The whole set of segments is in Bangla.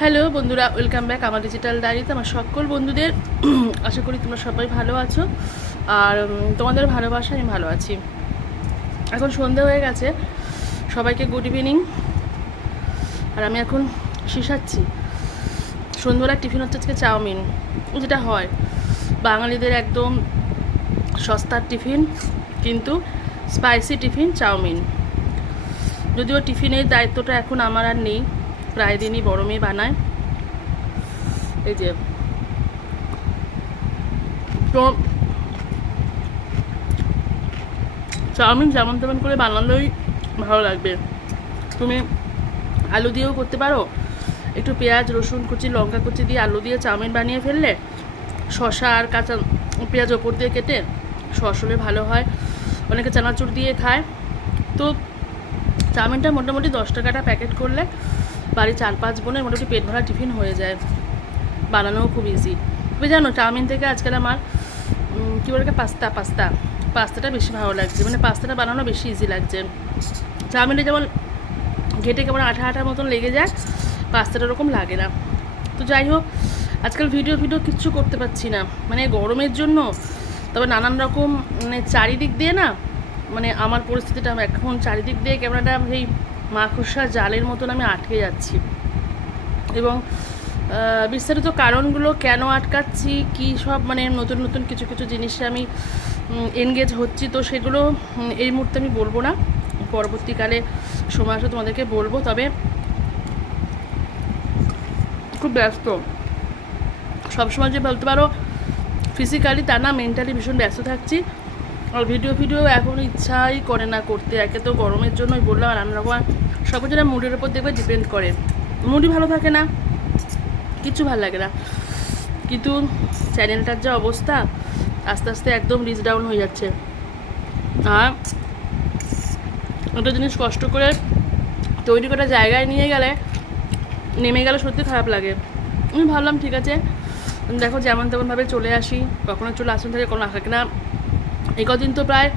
হ্যালো বন্ধুরা, ওয়েলকাম ব্যাক আমার ডিজিটাল ডায়েরিতে। আমার সকল বন্ধুদের আশা করি তোমরা সবাই ভালো আছো, আর তোমাদের ভালোবাসা আমি ভালো আছি। এখন সন্ধে হয়ে গেছে, সবাইকে গুড ইভিনিং। আর আমি এখন শিশাচ্ছি। সন্ধ্যাবেলার টিফিন হচ্ছে আজকে চাউমিন, যেটা হয় বাঙালিদের একদম সস্তার টিফিন, কিন্তু স্পাইসি টিফিন চাউমিন। যদিও টিফিনের দায়িত্বটা এখন আমার আর নেই, প্রায় দিনই বড় মেয়ে বানায়। এই যে তো চাউমিন যেমন তেমন করে বানালেই ভালো লাগবে। তুমি আলু দিয়েও করতে পারো, একটু পেঁয়াজ রসুন কুচি লঙ্কা কুচি দিয়ে আলু দিয়ে চাউমিন বানিয়ে ফেললে, শসা আর কাঁচা পেঁয়াজ ওপর দিয়ে কেটে সস হলে ভালো হয়। অনেকে চানাচুর দিয়ে খায়। তো চাউমিনটা মোটামুটি 10 টাকাটা প্যাকেট করলে বাড়ি 4-5 বোনের মোটামুটি পেট ভরা টিফিন হয়ে যায়, বানানোও খুব ইজি। তবে জানো, চাউমিন থেকে আজকাল আমার কী বলে পাস্তাটা বেশি ভালো লাগছে, মানে পাস্তাটা বানানো বেশি ইজি লাগছে। চাউমিনটা যেমন ঘেটে কেমন আঠা আঠার মতন লেগে যায়, পাস্তাটা ওরকম লাগে না। তো যাই হোক, আজকাল ভিডিও কিচ্ছু করতে পারছি না, মানে গরমের জন্য। তবে নানান রকম মানে চারিদিক দিয়ে না, মানে আমার পরিস্থিতিটা এখন চারিদিক দিয়ে কেমন একটা এই মাকড়সা জালের মতন আমি আটকে যাচ্ছি। এবং বিস্তারিত কারণগুলো কেন আটকাচ্ছি, কী সব মানে নতুন নতুন কিছু কিছু জিনিসে আমি এনগেজ হচ্ছি, তো সেগুলো এই মুহূর্তে আমি বলবো না, পরবর্তীকালে সময় আসলে তোমাদেরকে বলবো। তবে খুব ব্যস্ত সবসময়, যে বলতে পারো ফিজিক্যালি তা না, মেন্টালি ভীষণ ব্যস্ত থাকছি। আর ভিডিও এখন ইচ্ছাই করে না করতে। একে তো গরমের জন্যই বললাম, আর নানা রকম সব যেটা মুডের উপর দেখবে ডিপেন্ড করে। মুডই ভালো থাকে না, কিছু ভালো লাগে না। কিন্তু চ্যানেলটার যা অবস্থা, আস্তে আস্তে একদম রিচ ডাউন হয়ে যাচ্ছে। আর একটা জিনিস কষ্ট করে তৈরি করা জায়গায় নিয়ে গেলে, নেমে গেলে সত্যি খারাপ লাগে। আমি ভাবলাম ঠিক আছে, দেখো যেমন তেমনভাবে চলে আসি, কখনো চলে আসুন থাকে, কোনো থাকে না। এই কদিন তো প্রায়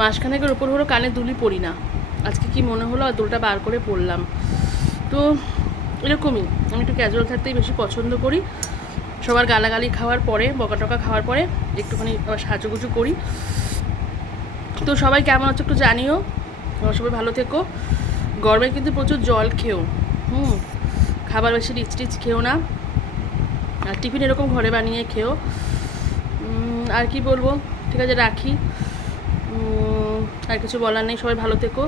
মাসখানেকের ওপর হলো কানে দুলই পড়ি না। আজকে কি মনে হলো, আর দুলটা বার করে পড়লাম। তো এরকমই, আমি একটু ক্যাজুয়াল থাকতেই বেশি পছন্দ করি। সবার গালাগালি খাওয়ার পরে, বকা টকা খাওয়ার পরে একটুখানি আবার সাজুগুজু করি। তো সবাই কেমন আছো একটু জানিও, সবাই ভালো থেকো। গরমে কিন্তু প্রচুর জল খেও, খাবার বেশি রিচ খেও না, আর টিফিন এরকম ঘরে বানিয়ে খেও। আর কি বলবো, ঠিক আছে রাখি, আর কিছু বলার নেই। সবাই ভালো থেকো।